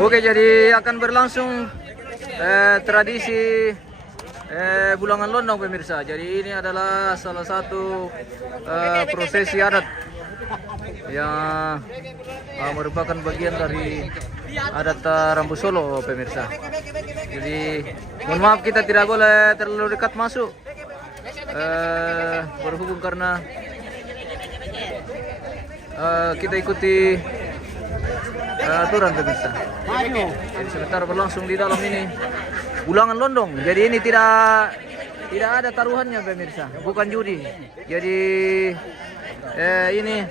Oke, jadi akan berlangsung tradisi Bulangan Londong pemirsa. Jadi ini adalah salah satu prosesi adat yang merupakan bagian dari adat Rambu Solo pemirsa. Jadi mohon maaf kita tidak boleh terlalu dekat masuk berhubung karena kita ikuti aturan pemirsa. Jadi sebentar berlangsung di dalam ini Bulangan Londong. Jadi ini tidak ada taruhannya pemirsa, bukan judi. Jadi ini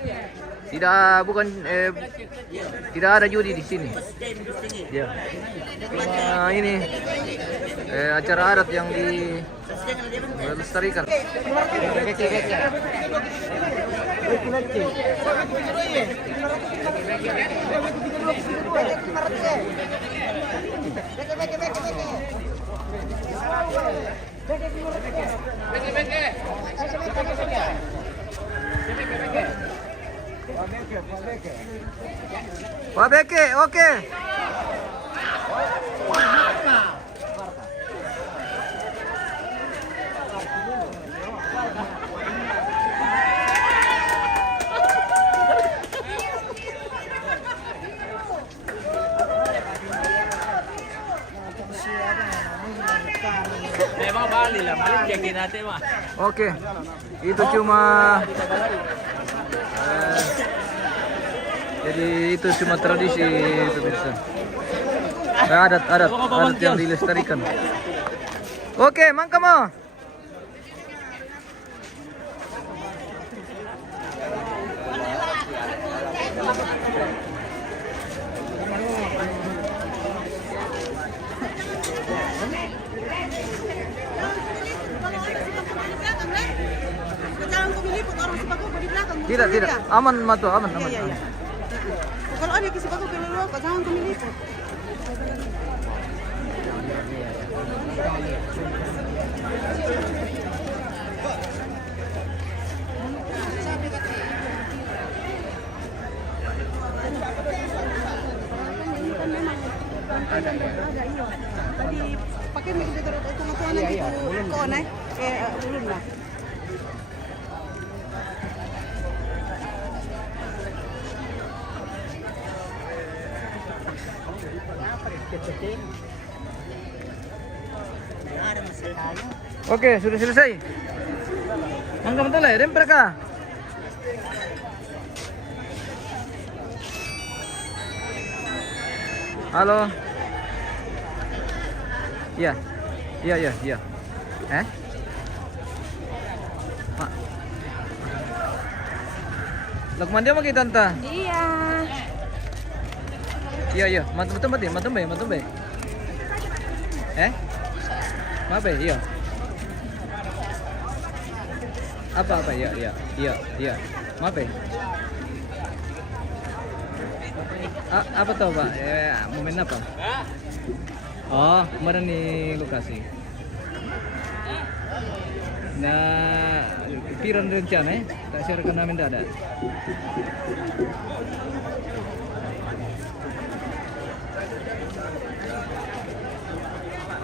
tidak ada judi di sini. Ya. Ini acara adat yang dilestarikan. Pak Beke, oke. Memang Bali lah, Bali yakin nanti mah. Oke, itu cuma jadi itu cuma tradisi pemirsa. Adat yang dilestarikan. Oke, mangka mau. Tidak, aman matu, aman. Iya. Kalau ada kisi bagus keluar, jangan kau meliput. Ada iya. Pakai mikro itu ulun lah. Oke, sudah selesai. Mangga betul ya, dem mereka. Halo. Iya. Pak. Lukman dia mau kita tante. Iya. Iya, matum bay. Mabe, iya. Apa? Iya. Mabe. Apa tuh, Pak? Momen apa? Oh, kemarin nih lokasi. Nah, pikiran rencana ya? Tak siarkan namin ada.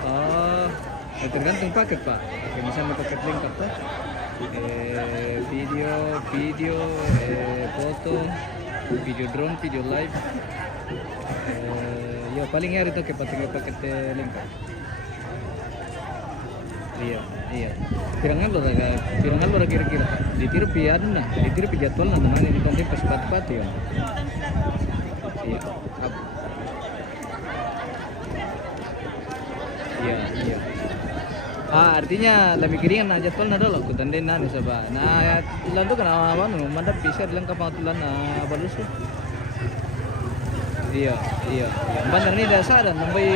Oh, tergantung paket Pak. Oke, misalnya paket lengkap Pak. Video, foto, video drone, video live. Ya paling hari itu pakai paket lengkap. Iya. Pirangan lo kira-kira. Ditiru pian nah, ditiru jadwal nah, mana di konten pas pat ya. Iya. Iya. Artinya lebih kiringan nah jadwal nah dulu kutan den nah coba. Nah, lalu kan awan mandap bisa lengkap atulan balus. Iya. Bandar ini dasar dan sampai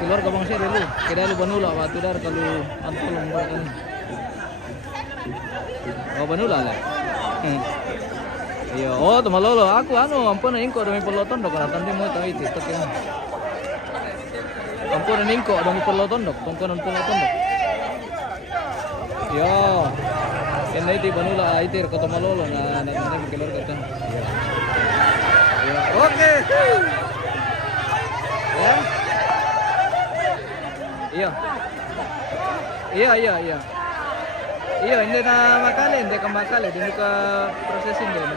keluar ke bangsa dulu. Kira lu banula waktu dar kalau antul kan. Oh banula lah. Iya, oh teman lolo aku ampun ingko demi peloton dok karena tadi mau tahu itu ya. Ampun ingko demi peloton dok, tongkonan peloton dok. Yo, kena itu banula itu ke teman lolo nah nanti keluar ke kan. Iya. Oke. Ya. Iya. Iya. Iya, hindi na makali, hindi ka makali, hindi ka processing din.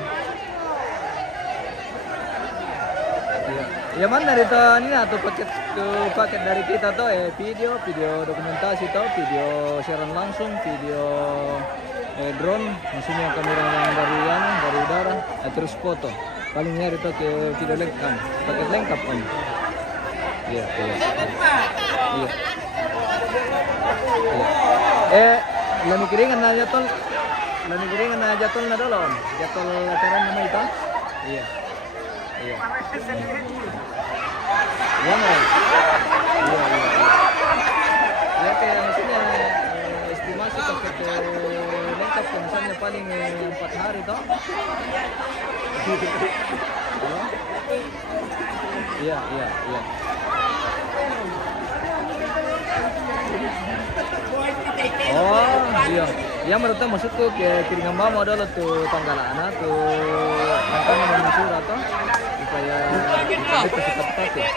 Iya. Ya mana dito ini na to paket dari kita to video dokumentasi to, video siaran langsung, video drone, maksudnya kamera yang dari udara, terus foto. Paling nyari to ke video lengkap, paket lengkap kan. Iya. Lami kiringan na jatol na dolon. Jatol acara nama itu. Iya. Iya. Ya kayak maksudnya estimasi paket lengkap misalnya paling 4 hari toh. Iya. Oh iya, ya menurut maksudku kiringan mama adalah tuh tanggalan tuh angkanya menyusul atau supaya itu cepat ya.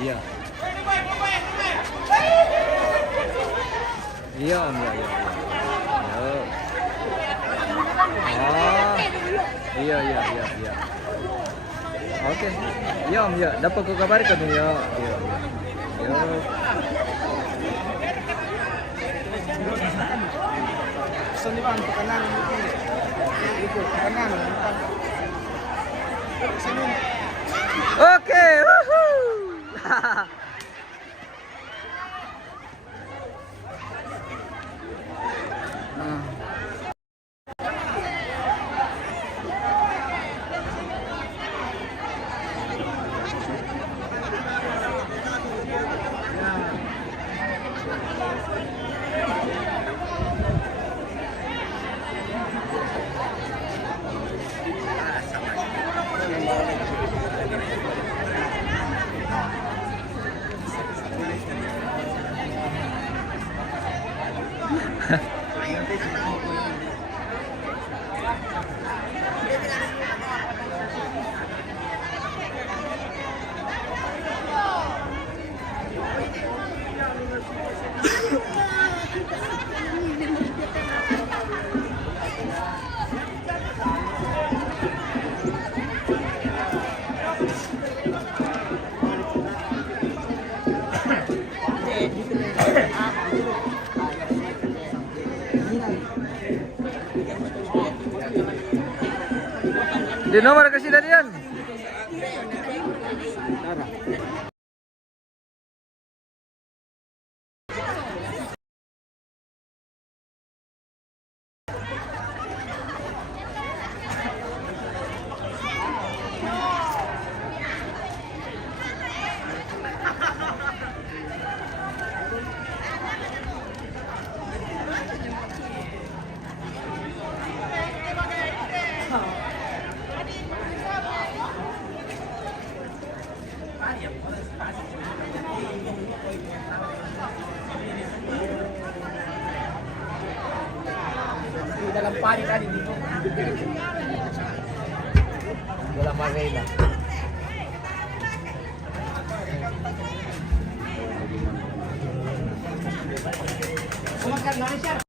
Iya. Iya om ya. Iya. Oke. Iya om ya, dapat ku kabarkan ya. Iya. Sini bang, ke kanan. Itu ke kanan. Oke, woohoo. Di nomor kasih Dadian. Dalam pari tadi dito. Wala marina. Sumakan na siya.